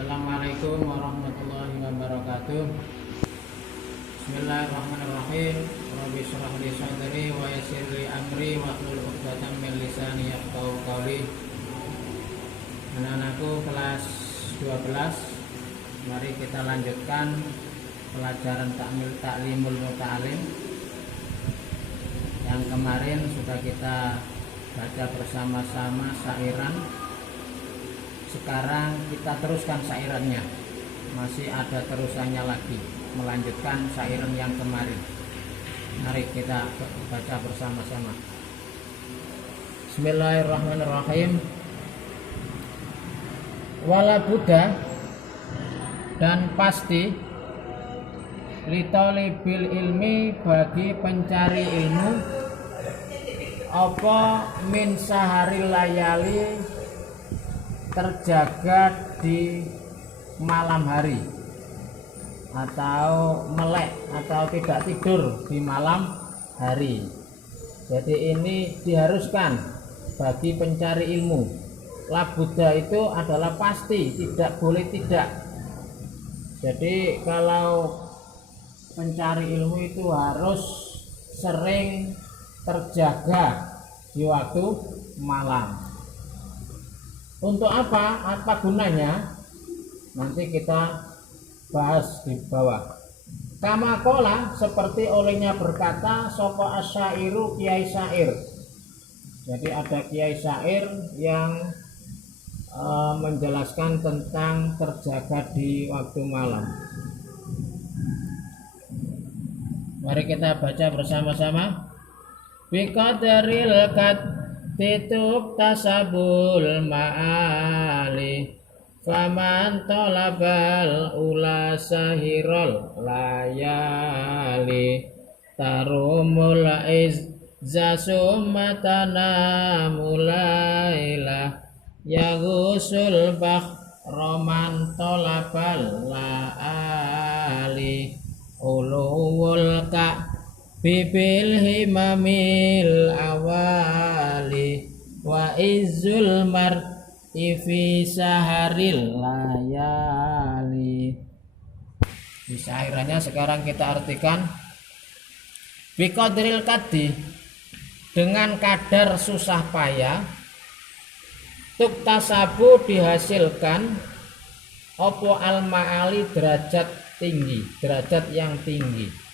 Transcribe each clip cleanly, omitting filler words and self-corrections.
Assalamualaikum warahmatullahi wabarakatuh. Bismillahirrahmanirrahim. Rabbi shrah li sadri wa yassir li amri wahlul 'uqdatam min lisani yafqahu qawli. Anak-anakku kelas 12, mari kita lanjutkan pelajaran Ta'limul Muta'alim. Yang kemarin sudah kita baca bersama-sama syairan. Sekarang kita teruskan syairannya. Masih ada terusannya lagi, melanjutkan syairan yang kemarin. Mari kita baca bersama-sama. Bismillahirrahmanirrahim. Wala Buddha, dan pasti litolibil ilmi, bagi pencari ilmu, apa min saharil layali, terjaga di malam hari atau melek atau tidak tidur di malam hari. Jadi ini diharuskan bagi pencari ilmu. La Buddha itu adalah pasti, tidak boleh tidak. Jadi kalau pencari ilmu itu harus sering terjaga di waktu malam. Untuk apa? Apa gunanya? Nanti kita bahas di bawah. Kama qala, seperti olehnya berkata sapa asyairu, kiai syair. Jadi ada kiai syair yang menjelaskan tentang terjaga di waktu malam. Mari kita baca bersama-sama. Biqadril titub tasabul ma'ali, faman tolabal ula sahirol layali, tarumul izza summatana mulailah, yagusul roman tolabal laali, uluwul bibil himamil awali, wa izzul mar'i fi saharil layali. Di syairannya sekarang kita artikan. Biqadril kaddi, dengan kadar susah payah, tuktasabu dihasilkan, opo al ma'ali derajat tinggi, derajat yang tinggi.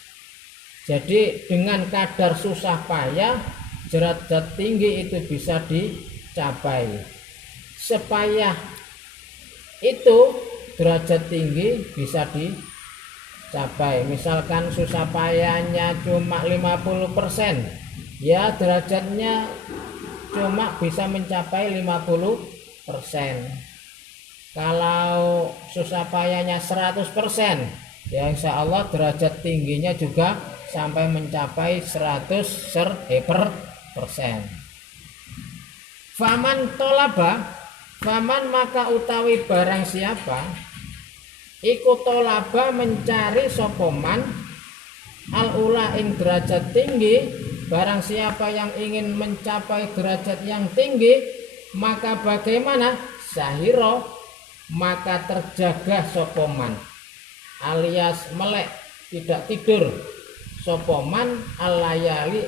Jadi dengan kadar susah payah, derajat tinggi itu bisa dicapai. Sepayah itu derajat tinggi bisa dicapai. Misalkan susah payahnya cuma 50%, ya derajatnya cuma bisa mencapai 50%. Kalau susah payahnya 100%, ya insya Allah derajat tingginya juga sampai mencapai 100%. Faman tolaba, faman maka utawi barang siapa, iku tolaba mencari sopoman, al ula ing derajat tinggi, barang siapa yang ingin mencapai derajat yang tinggi, maka bagaimana? Sahiro, maka terjaga sopoman, alias melek, tidak tidur sopoman alayali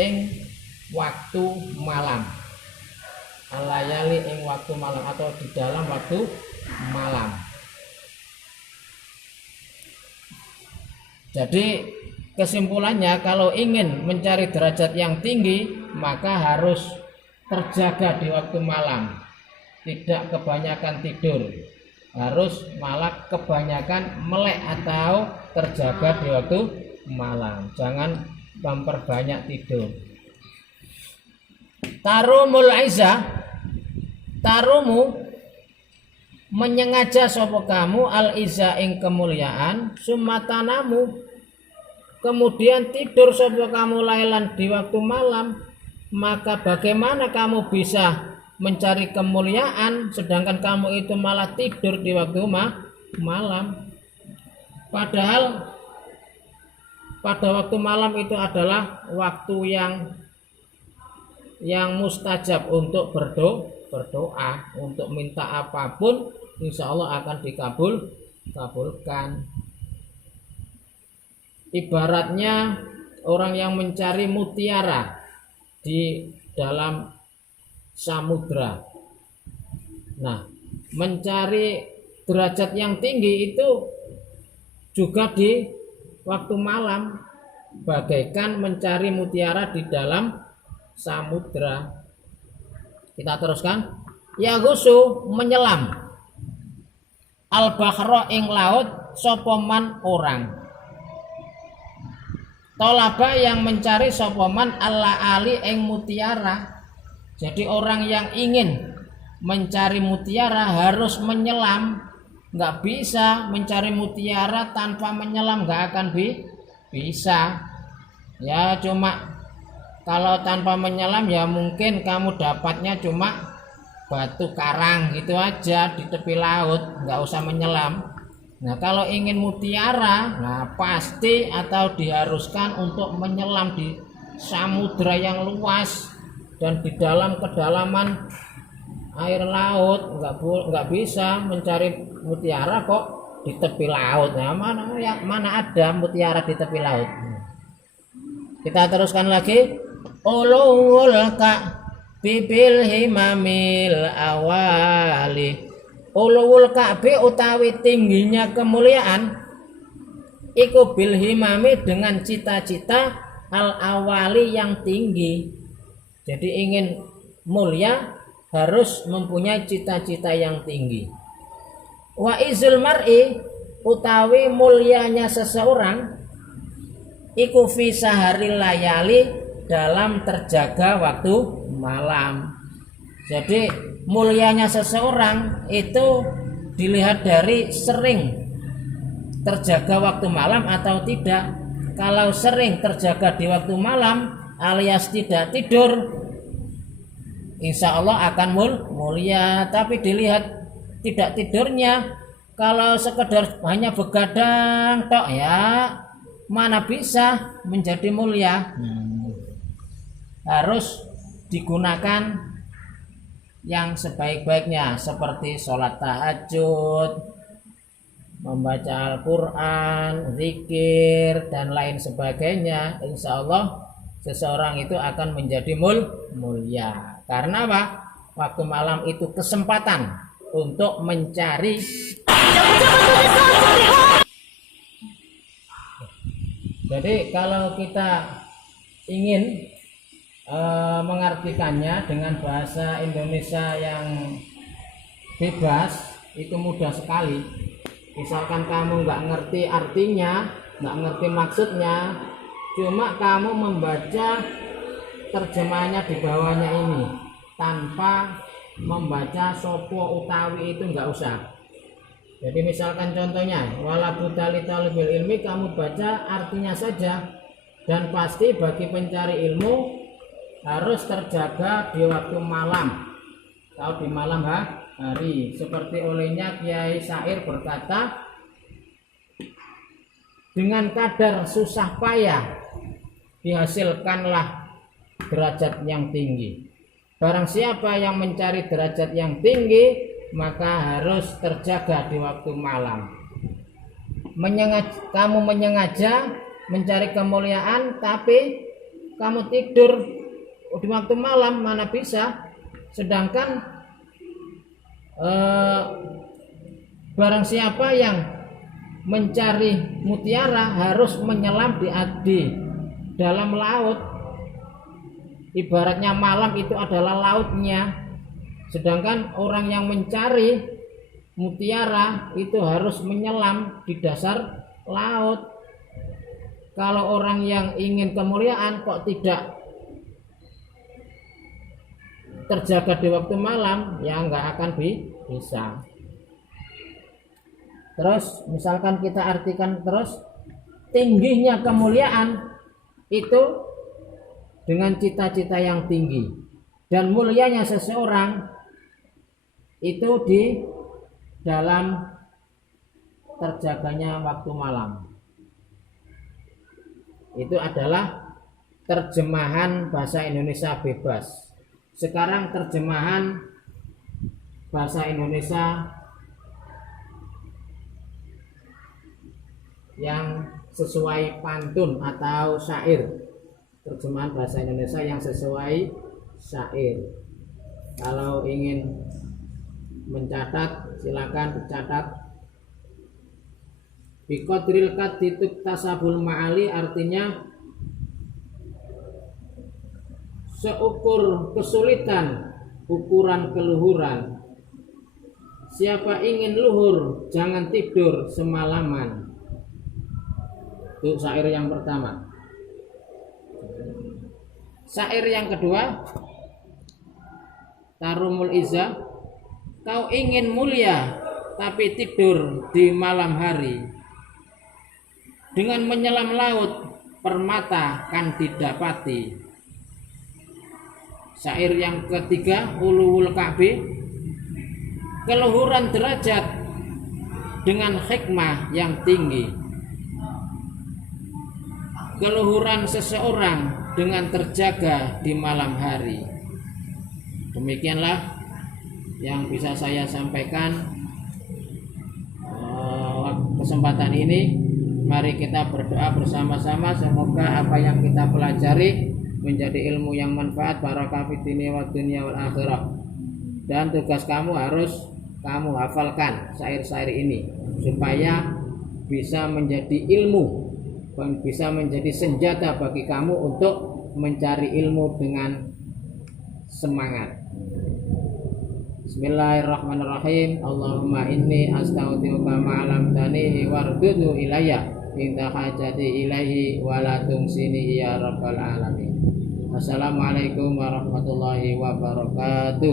ing waktu malam, alayali ing waktu malam atau di dalam waktu malam. Jadi kesimpulannya, kalau ingin mencari derajat yang tinggi maka harus terjaga di waktu malam, tidak kebanyakan tidur, harus malah kebanyakan melek atau terjaga di waktu malam, jangan memperbanyak tidur. Tarumul izza, tarumu menyengaja sapa kamu al izza ing kemuliaan, sumatanamu kemudian tidur sapa kamu lailan di waktu malam, maka bagaimana kamu bisa mencari kemuliaan sedangkan kamu itu malah tidur di waktu malam? Padahal pada waktu malam itu adalah waktu yang mustajab untuk berdoa, untuk minta apapun insya Allah akan dikabulkan. Ibaratnya orang yang mencari mutiara di dalam samudra. Nah, mencari derajat yang tinggi itu juga di waktu malam, bagaikan mencari mutiara di dalam samudra. Kita teruskan. Yagusu menyelam al-bahra ing laut sopoman orang. Tolaba yang mencari sopoman Allah ali ing mutiara. Jadi orang yang ingin mencari mutiara harus menyelam. Nggak bisa mencari mutiara tanpa menyelam, nggak akan bisa. Ya cuma kalau tanpa menyelam ya mungkin kamu dapatnya cuma batu karang gitu aja di tepi laut, nggak usah menyelam. Nah kalau ingin mutiara, nah pasti atau diharuskan untuk menyelam di samudra yang luas dan di dalam kedalaman air laut. Nggak bisa mencari mutiara kok di tepi laut. Nah mana ada mutiara di tepi laut. Kita teruskan lagi. Ulul ka bibil himamil awali. Ulul Ka'bi utawi tingginya kemuliaan iku bil himami dengan cita-cita al awali yang tinggi. Jadi ingin mulia harus mempunyai cita-cita yang tinggi. Wa izul mar'i utawi mulianya seseorang iku fi saharil layali dalam terjaga waktu malam. Jadi mulianya seseorang itu dilihat dari sering terjaga waktu malam atau tidak. Kalau sering terjaga di waktu malam alias tidak tidur, insya Allah akan mulia. Tapi dilihat tidak tidurnya, kalau sekedar hanya begadang tok ya mana bisa menjadi mulia. Harus digunakan yang sebaik-baiknya seperti sholat tahajud, membaca Al-Quran, zikir dan lain sebagainya. Insya Allah seseorang itu akan menjadi mulia. Karena apa? Waktu malam itu kesempatan untuk mencari jadi kalau kita ingin mengartikannya dengan bahasa Indonesia yang bebas itu mudah sekali. Misalkan kamu nggak ngerti artinya, nggak ngerti maksudnya, cuma kamu membaca terjemahannya di bawahnya ini tanpa membaca sopo utawi itu nggak usah. Jadi misalkan contohnya wala budali talibul ilmi, kamu baca artinya saja, dan pasti bagi pencari ilmu harus terjaga di waktu malam atau di malam hari. Seperti olehnya Kiai Syair berkata, dengan kadar susah payah dihasilkanlah derajat yang tinggi. Barang siapa yang mencari derajat yang tinggi, maka harus terjaga di waktu malam. Kamu menyengaja mencari kemuliaan tapi kamu tidur di waktu malam, mana bisa. Sedangkan barang siapa yang mencari mutiara harus menyelam di dalam laut. Ibaratnya malam itu adalah lautnya, sedangkan orang yang mencari mutiara itu harus menyelam di dasar laut. Kalau orang yang ingin kemuliaan kok tidak terjaga di waktu malam, ya nggak akan bisa. Terus misalkan kita artikan terus, tingginya kemuliaan itu dengan cita-cita yang tinggi, dan mulianya seseorang itu di dalam terjaganya waktu malam. Itu adalah terjemahan bahasa Indonesia bebas. Sekarang terjemahan bahasa Indonesia yang sesuai pantun atau syair. Terjemahan bahasa Indonesia yang sesuai syair. Kalau ingin mencatat silakan dicatat. Biqadril kaddi tasabul ma'ali artinya seukur kesulitan ukuran keluhuran. Siapa ingin luhur jangan tidur semalaman. Itu syair yang pertama. Syair yang kedua, Tarumul Izzah, kau ingin mulia tapi tidur di malam hari. Dengan menyelam laut permata kan didapati. Syair yang ketiga, Uluwul Ka'bi, keluhuran derajat dengan hikmah yang tinggi. Keluhuran seseorang dengan terjaga di malam hari. Demikianlah yang bisa saya sampaikan kesempatan ini. Mari kita berdoa bersama-sama, semoga apa yang kita pelajari menjadi ilmu yang manfaat, barakah fid dunya wad dunya wal akhirah. Dan tugas kamu harus kamu hafalkan syair-syair ini supaya bisa menjadi ilmu, bisa menjadi senjata bagi kamu untuk mencari ilmu dengan semangat. Bismillahirrahmanirrahim. Allahumma inni astaghfiruka ma 'allamtani wardudu ilayya inta hajati ilaihi wa la tumsini ya rabbal alamin. Assalamualaikum warahmatullahi wabarakatuh.